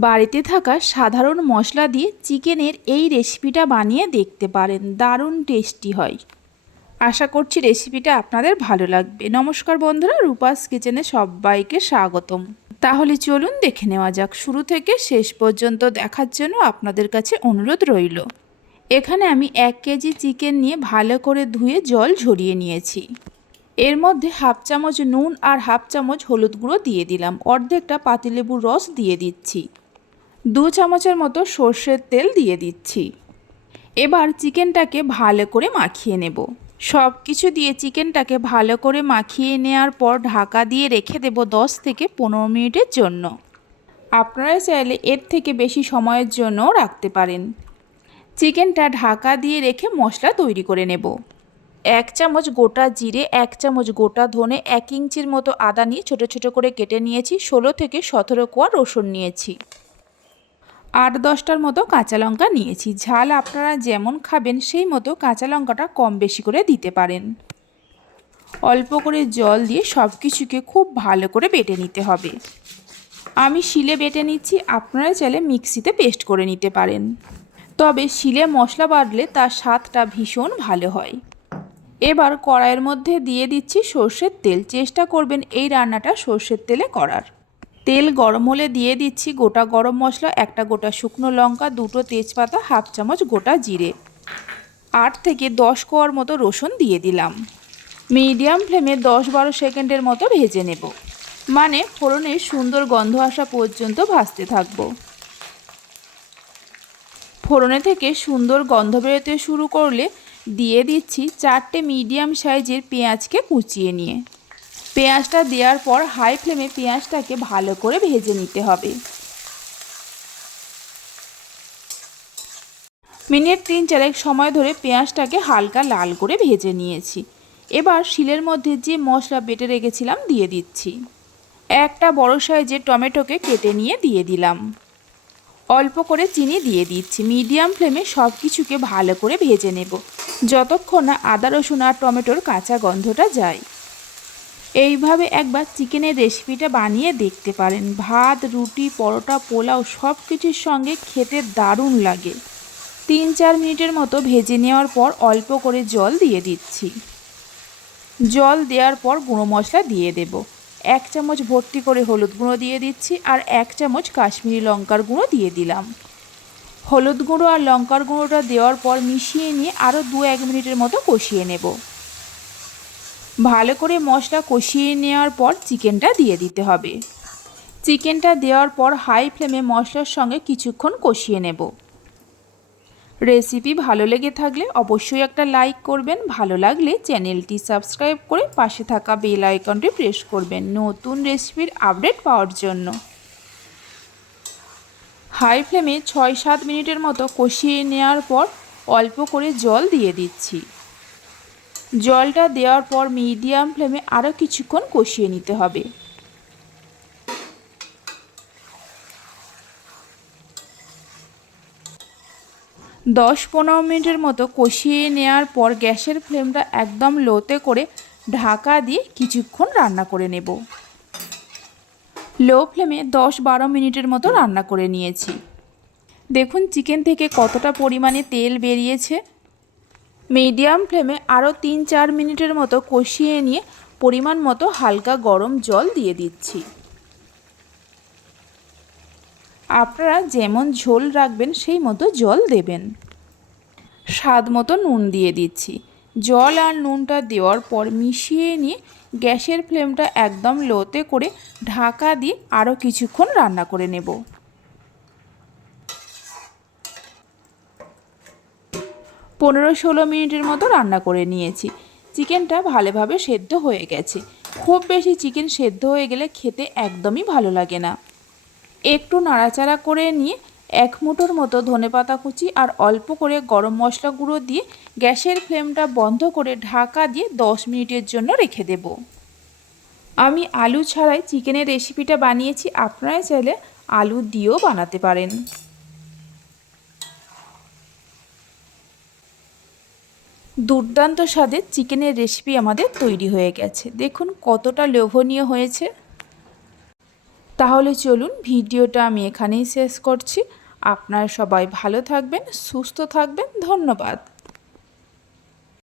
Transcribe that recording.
বাড়িতে থাকা সাধারণ মশলা দিয়ে চিকেনের এই রেসিপিটা বানিয়ে দেখতে পারেন। দারুণ টেস্টি হয়। আশা করছি রেসিপিটা আপনাদের ভালো লাগবে। নমস্কার বন্ধুরা, রূপাস কিচেনে সবাইকে স্বাগতম। তাহলে চলুন দেখে নেওয়া যাক। শুরু থেকে শেষ পর্যন্ত দেখার জন্য আপনাদের কাছে অনুরোধ রইল। এখানে আমি এক কেজি চিকেন নিয়ে ভালো করে ধুয়ে জল ঝরিয়ে নিয়েছি। এর মধ্যে হাফ চামচ নুন আর হাফ চামচ হলুদ গুঁড়ো দিয়ে দিলাম। অর্ধেকটা পাতিলেবুর রস দিয়ে দিচ্ছি। দু চামচের মতো সর্ষের তেল দিয়ে দিচ্ছি। এবার চিকেনটাকে ভালো করে মাখিয়ে নেব। সব কিছু দিয়ে চিকেনটাকে ভালো করে মাখিয়ে নেওয়ার পর ঢাকা দিয়ে রেখে দেব দশ থেকে পনেরো মিনিটের জন্য। আপনারা চাইলে এর থেকে বেশি সময়ের জন্যও রাখতে পারেন। চিকেনটা ঢাকা দিয়ে রেখে মশলা তৈরি করে নেব। এক চামচ গোটা জিরে, এক চামচ গোটা ধনে, এক ইঞ্চির মতো আদা নিয়ে ছোটো ছোটো করে কেটে নিয়েছি, ষোলো থেকে সতেরো কোয়া রসুন নিয়েছি। আট দশটার মতো কাঁচা লঙ্কা নিয়েছি। ঝাল আপনারা যেমন খাবেন, সেই মতো কাঁচা লঙ্কাটা কম বেশি করে দিতে পারেন। অল্প করে জল দিয়ে সব কিছুকে খুব ভালো করে বেটে নিতে হবে। আমি শিলে বেটে নিচ্ছি, আপনারা চাইলে মিক্সিতে পেস্ট করে নিতে পারেন। তবে শিলে মশলা বাড়লে তার স্বাদটা ভীষণ ভালো হয়। এবার কড়াইয়ের মধ্যে দিয়ে দিচ্ছি সর্ষের তেল। চেষ্টা করবেন এই রান্নাটা সর্ষের তেলে করার। তেল গরম হলে দিয়ে দিচ্ছি গোটা গরম মশলা, একটা গোটা শুকনো লঙ্কা, দুটো তেজপাতা, হাফ চামচ গোটা জিরে। আট থেকে দশ কোয়ার মতো রসুন দিয়ে দিলাম। মিডিয়াম ফ্লেমে দশ বারো সেকেন্ডের মতো ভেজে নেব। মানে ফোড়নের সুন্দর গন্ধ আসা পর্যন্ত ভাজতে থাকব। ফোড়নে থেকে সুন্দর গন্ধ বেরোতে শুরু করলে দিয়ে দিচ্ছি চারটে মিডিয়াম সাইজের পেঁয়াজকে কুচিয়ে নিয়ে। পেঁয়াজটা দেওয়ার পর হাই ফ্লেমে পেঁয়াজটাকে ভালো করে ভেজে নিতে হবে। মিনিট তিন চারেক সময় ধরে পেঁয়াজটাকে হালকা লাল করে ভেজে নিয়েছি। এবার শিলের মধ্যে যে মশলা বেটে রেখেছিলাম দিয়ে দিচ্ছি। একটা বড় সাইজের টমেটোকে কেটে নিয়ে দিয়ে দিলাম। অল্প করে চিনি দিয়ে দিচ্ছি। মিডিয়াম ফ্লেমে সব কিছুকে ভালো করে ভেজে নেব। যতক্ষণ না আদা রসুন আর টমেটোর কাঁচা গন্ধটা যায়। এইভাবে একবার চিকেনের রেসিপিটা বানিয়ে দেখতে পারেন। ভাত, রুটি, পরোটা, পোলাও সব কিছুর সঙ্গে খেতে দারুণ লাগে। তিন চার মিনিটের মতো ভেজে নেওয়ার পর অল্প করে জল দিয়ে দিচ্ছি। জল দেওয়ার পর গুঁড়ো মশলা দিয়ে দেব। এক চামচ ভর্তি করে হলুদ গুঁড়ো দিয়ে দিচ্ছি আর এক চামচ কাশ্মীরি লঙ্কার গুঁড়ো দিয়ে দিলাম। হলুদ গুঁড়ো আর লঙ্কার গুঁড়োটা দেওয়ার পর মিশিয়ে নিয়ে আরও দু এক মিনিটের মতো কষিয়ে নেব। ভালো করে মশলা কষিয়ে নেওয়ার পর চিকেনটা দিয়ে দিতে হবে। চিকেনটা দেওয়ার পর হাই ফ্লেমে মশলার সঙ্গে কিছুক্ষণ কষিয়ে নেব। রেসিপি ভালো লেগে থাকলে অবশ্যই একটা লাইক করবেন, ভালো লাগলে চ্যানেলটি সাবস্ক্রাইব করে পাশে থাকা বেল আইকনটি প্রেস করবেন নতুন রেসিপির আপডেট পাওয়ার জন্য। হাই ফ্লেমে ছয় সাত মিনিটের মতো কষিয়ে নেওয়ার পর অল্প করে জল দিয়ে দিচ্ছি। জলটা দেওয়ার পর মিডিয়াম ফ্লেমে আরও কিছুক্ষণ কষিয়ে নিতে হবে। দশ পনেরো মিনিটের মতো কষিয়ে নেওয়ার পর গ্যাসের ফ্লেমটা একদম লোতে করে ঢাকা দিয়ে কিছুক্ষণ রান্না করে নেব। লো ফ্লেমে দশ বারো মিনিটের মতো রান্না করে নিয়েছি। দেখুন, চিকেন থেকে কতটা পরিমাণে তেল বেরিয়েছে। মিডিয়াম ফ্লেমে আরও তিন চার মিনিটের মতো কষিয়ে নিয়ে পরিমাণ মতো হালকা গরম জল দিয়ে দিচ্ছি। আপনারা যেমন ঝোল রাখবেন, সেই মতো জল দেবেন। স্বাদ মতো নুন দিয়ে দিচ্ছি। জল আর নুনটা দেওয়ার পর মিশিয়ে নিয়ে গ্যাসের ফ্লেমটা একদম লোতে করে ঢাকা দিয়ে আরও কিছুক্ষণ রান্না করে নেব। পনেরো ষোলো মিনিটের মতো রান্না করে নিয়েছি। চিকেনটা ভালোভাবে সেদ্ধ হয়ে গেছে। খুব বেশি চিকেন সেদ্ধ হয়ে গেলে খেতে একদমই ভালো লাগে না। একটু নাড়াচাড়া করে নিয়ে এক মুঠোর মতো ধনেপাতা কুচি আর অল্প করে গরম মশলা গুঁড়ো দিয়ে গ্যাসের ফ্লেমটা বন্ধ করে ঢাকা দিয়ে দশ মিনিটের জন্য রেখে দেব। আমি আলু ছাড়াই চিকেনের রেসিপিটা বানিয়েছি। আপনারা চাইলে আলু দিয়েও বানাতে পারেন। দুর্দান্ত স্বাদের চিকেনের রেসিপি আমাদের তৈরি হয়ে গেছে। দেখুন কতটা লোভনীয় হয়েছে। তাহলে চলুন ভিডিওটা আমি এখানেই শেষ করছি। আপনারা সবাই ভালো থাকবেন, সুস্থ থাকবেন। ধন্যবাদ।